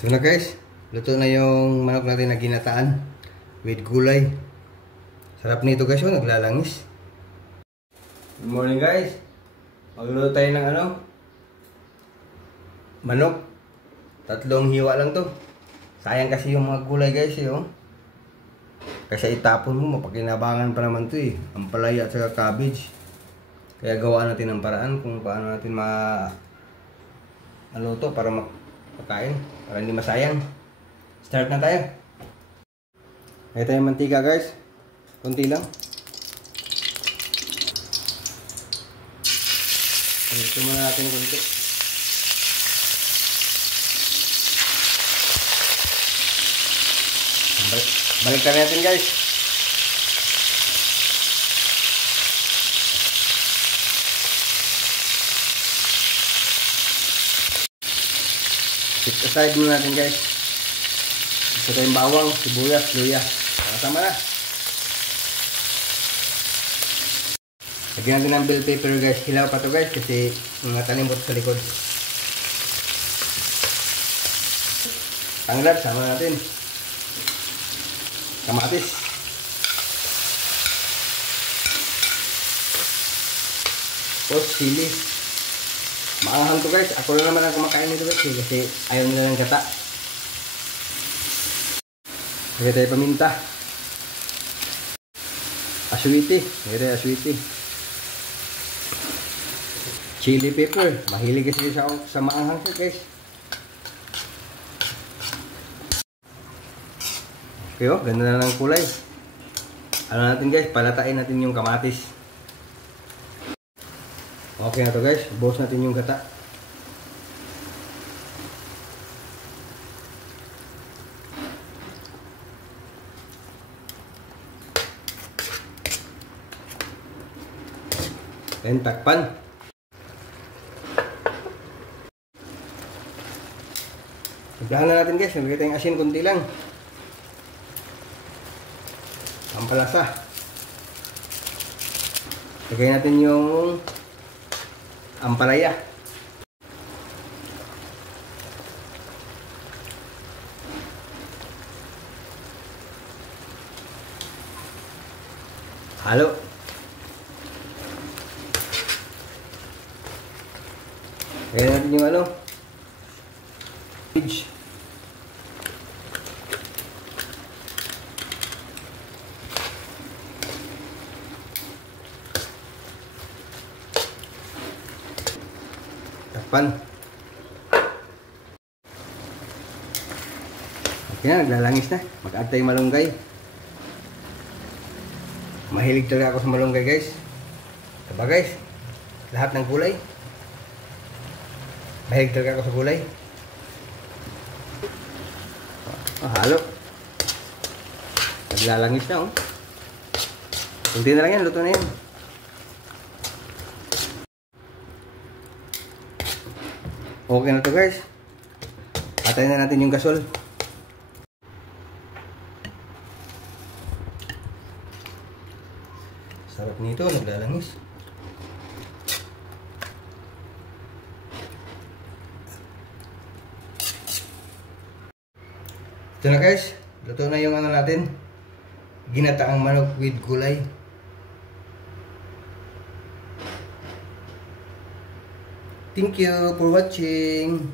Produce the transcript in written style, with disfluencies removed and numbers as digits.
Ito na guys, luto na yung manok natin na ginataan with gulay. Sarap nito guys, naglalangis. Good morning guys. Magluluto tayo ng manok. 3 hiwa lang to. Sayang kasi yung mga gulay guys kasi itapon mo, mapakinabangan pa naman to ang palaya at saka cabbage. Kaya gawa natin ng paraan kung paano natin maluto para makain, para hindi masayang. Start na tayo. May tayong mantika guys, konti lang. Ito muna natin konti. Balikan natin guys. Set aside muna natin guys. Ito tayong bawang, sibuyas, luya. Sama na. Lagyan natin ng bell pepper guys. Hilaw pa to guys kasi natalimot sa likod. Tanglad, sama natin. Kamatis. Tapos sili. Maanghang to guys. Ako lang naman ang kumakain nito guys kasi ayaw nila ng gata. Lagay tayo paminta. Aswiti. Lagay tayo aswiti. Chili pepper. Mahilig kasi sa maanghang to guys. Okay, ganda na ng kulay. Ano natin guys, palatain natin yung kamatis. Okay na to guys, buhos natin yung gata. Then takpan. Iglahan na natin guys, nagigit tayong asin kunti lang. Pampalasa. Lagay natin yung ampalaya. Halo. Lagay natin yung cabbage. Takpan. Okay na, naglalangis na. Mag-add tayo malunggay. Mahilig talaga ako sa malunggay guys. Diba guys? Lahat ng gulay. Mahilig talaga ako sa gulay. Halo. Naglalangis na Kunti na lang yan, luto na yan. Okay na to guys. Patayin na natin yung gasol. Sarap nito, naglalangis. Ito na guys. Luto na yung natin. Ginataang manok with gulay. Thank you for watching.